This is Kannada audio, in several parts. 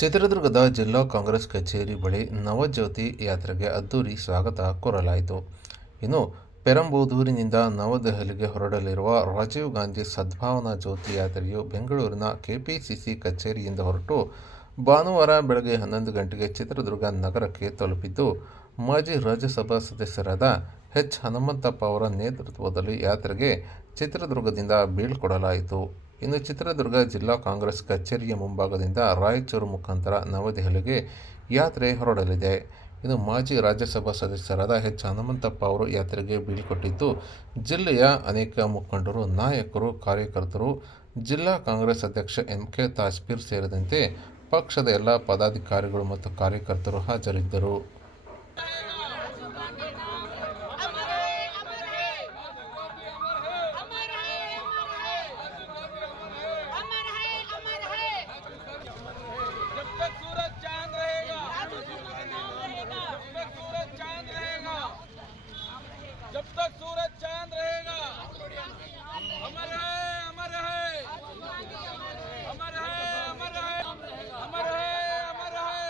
ಚಿತ್ರದುರ್ಗದ ಜಿಲ್ಲಾ ಕಾಂಗ್ರೆಸ್ ಕಚೇರಿ ಬಳಿ ನವಜ್ಯೋತಿ ಯಾತ್ರೆಗೆ ಅದ್ದೂರಿ ಸ್ವಾಗತ ಕೋರಲಾಯಿತು. ಇನ್ನು ಪೆರಂಬೂದೂರಿನಿಂದ ನವದೆಹಲಿಗೆ ಹೊರಡಲಿರುವ ರಾಜೀವ್ ಗಾಂಧಿ ಸದ್ಭಾವನಾ ಜ್ಯೋತಿ ಯಾತ್ರೆಯು ಬೆಂಗಳೂರಿನ ಕೆಪಿಸಿಸಿ ಕಚೇರಿಯಿಂದ ಹೊರಟು ಭಾನುವಾರ ಬೆಳಗ್ಗೆ ಹನ್ನೊಂದು ಗಂಟೆಗೆ ಚಿತ್ರದುರ್ಗ ನಗರಕ್ಕೆ ತಲುಪಿದ್ದು, ಮಾಜಿ ರಾಜ್ಯಸಭಾ ಸದಸ್ಯರಾದ ಎಚ್ ಹನುಮಂತಪ್ಪ ಅವರ ನೇತೃತ್ವದಲ್ಲಿ ಯಾತ್ರೆಗೆ ಚಿತ್ರದುರ್ಗದಿಂದ ಬೀಳ್ಕೊಡಲಾಯಿತು. ಇನ್ನು ಚಿತ್ರದುರ್ಗ ಜಿಲ್ಲಾ ಕಾಂಗ್ರೆಸ್ ಕಚೇರಿಯ ಮುಂಭಾಗದಿಂದ ರಾಯಚೂರು ಮುಖಾಂತರ ನವದೆಹಲಿಗೆ ಯಾತ್ರೆ ಹೊರಡಲಿದೆ. ಇನ್ನು ಮಾಜಿ ರಾಜ್ಯಸಭಾ ಸದಸ್ಯರಾದ ಎಚ್ ಹನುಮಂತಪ್ಪ ಅವರು ಯಾತ್ರೆಗೆ ಬೀಳ್ಕೊಟ್ಟಿದ್ದು ಜಿಲ್ಲೆಯ ಅನೇಕ ಮುಖಂಡರು, ನಾಯಕರು, ಕಾರ್ಯಕರ್ತರು, ಜಿಲ್ಲಾ ಕಾಂಗ್ರೆಸ್ ಅಧ್ಯಕ್ಷ ಎಂ ಕೆ ತಾಸ್ಪೀರ್ ಸೇರಿದಂತೆ ಪಕ್ಷದ ಎಲ್ಲ ಪದಾಧಿಕಾರಿಗಳು ಮತ್ತು ಕಾರ್ಯಕರ್ತರು ಹಾಜರಿದ್ದರು. सूरज चाँद रहेगा। अमर है अमर है। अमर है अमर है। अमर है अमर है।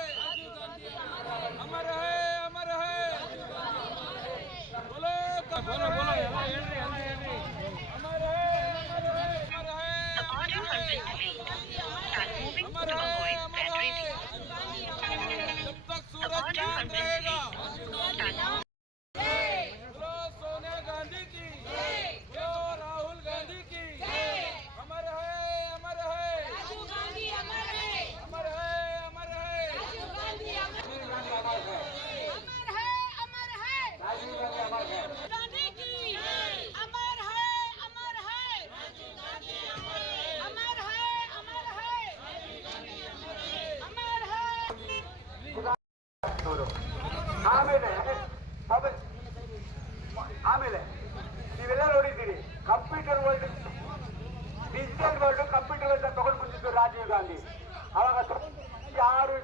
अमर है अमर है। बोलो ಡಿಜಿಟಲ್ ವರ್ಲ್ಡ್ ಕಂಪ್ಯೂಟರ್ ವರ್ಲ್ಡ್ ತಗೊಂಡು ಬಂದಿದ್ದು ರಾಜೀವ್ ಗಾಂಧಿ. ಅವಾಗ ಯಾರು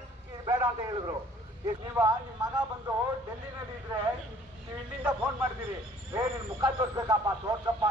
ಬೇಡ ಅಂತ ಹೇಳಿದ್ರು. ಈಗ ನೀವ ನಿಮ್ಮ ಮಗ ಬಂದು ಡೆಲ್ಲಿನಲ್ಲಿ ಇದ್ರೆ ನೀವು ಇಲ್ಲಿಂದ ಫೋನ್ ಮಾಡ್ತೀರಿ ಏ, ನಿನ್ ಮುಖ ತೋರಿಸ್ಬೇಕಪ್ಪ, ತೋರ್ಸಪ್ಪ